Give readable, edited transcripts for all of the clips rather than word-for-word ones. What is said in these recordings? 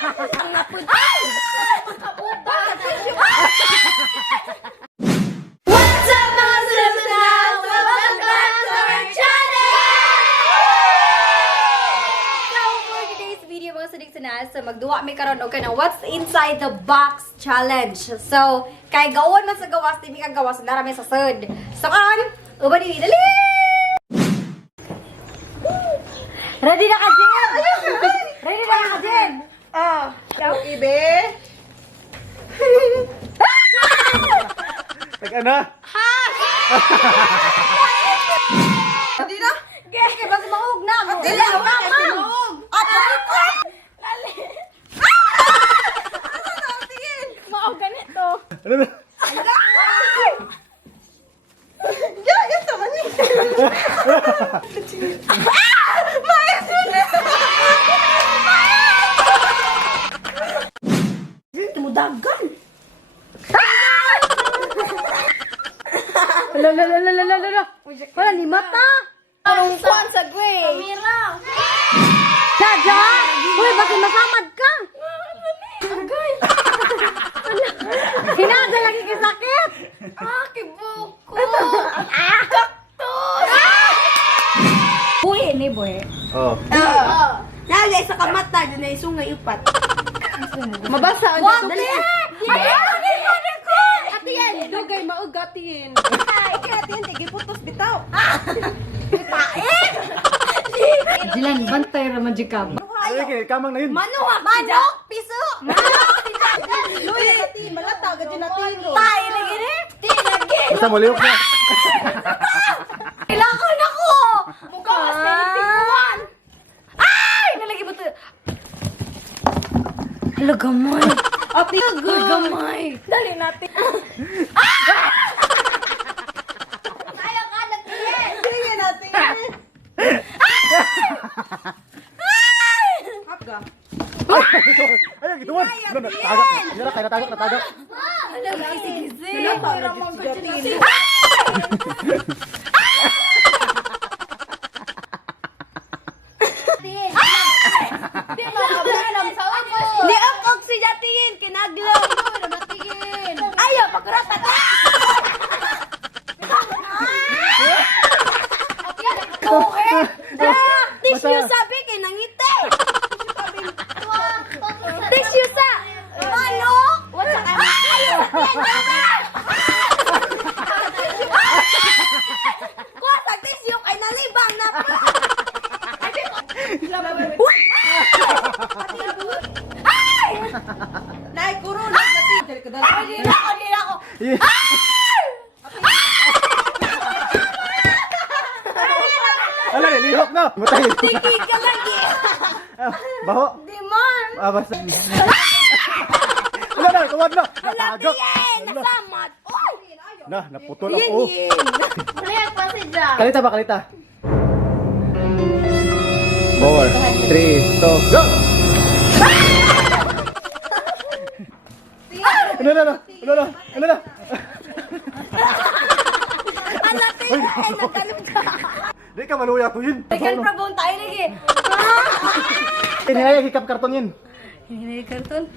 Ang napod. Ay! What's up mga Susunod? Welcome back to our channel! So for today's video mga Susunod, so magduwa may karon og kanang what's inside the box challenge. So kay gawon man sa gawas, tibi kang gawas dara may sa sud. So karon, uban ni dali! Ready na ka, Jen? Ready na ka, Jen? Ikaw, Ibe? Tag-ano? Hindi na? Okay, basta mahug na mo. Dili, ako na sinug. At ako! Mahug ganito. Ano na? Yeah, yes, naman yun. Tumudagan. Lala. Wala, ni mata. Anong kuhan sa gray? Kamera. Jaja! Uy, bakit masamad ka? Agay. Kinaga lagi kisakit. Kibuko. Kaktus. Buhi ni Buhi. Oh. Nalay sa kamata, dyan na isungay upat. Mabasa ang Wow, dali. dali. Ate yan, dugay maugatin. Ay, kaya tiyan, tigil putos bitaw. Jilan, bantay raman jika. Ay, kamang na yun. Manok! Piso! Luy, natin, malata, gadyan natin. Tayo lagi rin! Tinagin! Basta maliok na. Kailangan ako! Mukha mas pinipikuan! Ay! Nalagi ba ito? Hala, gamay! Ate, Hala, gamay! Dali natin! Ayaw ka, nagtiyan! sige natin. Hapga. Ay, gituwan. Natagak. Yan na, kaya natagak. Hala, gising-gising! Malata, gadyan si Jatin. Di ba alam sa ulo? Niakok si Jatin, kinaglaw. Ayaw, pagrata ka! Tissue sabi, kinangiti. Tissue sa! Ano? What's up? Ayaw! Kuha sa tissue, kay nalibang na pa. Nay, kuro na Jatin. Dali ka dali. Hindi na ako! Ala, lihok na. Matay. Tigil ka lagi! Baho. Di man! Basta. Wala na, tuwad na. Natagak. Nasamad! Uy! Na, naputol ako. Kaya pa si Jack. Kalita ba, kalita? 4, 3, 2, go! Ano na? Alatin na eh! Nagtalog ka! Di ka maluya ko yun. Tekan prabong tayo lagi! Inihaya, hikap karton yun. Hindi karton.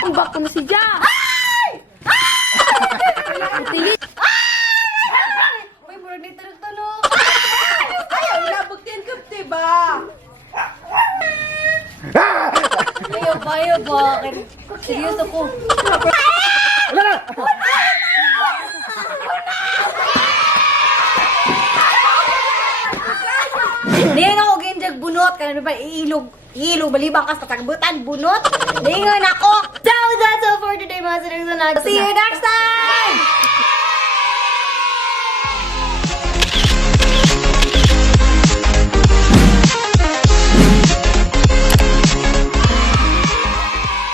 Ang bako na si Jack! Tingin! Uy, mura dito nagtanong! Ayaw, inabugtin ka, diba? Ayaw ba? Seryoso ko. Wala na! Diyan ako ginjag bunot. Kaya ba iilog balibang ka sa tagbutan. Bunot. Diyan ako. So that's all for today mga sinagsanag. See you next time!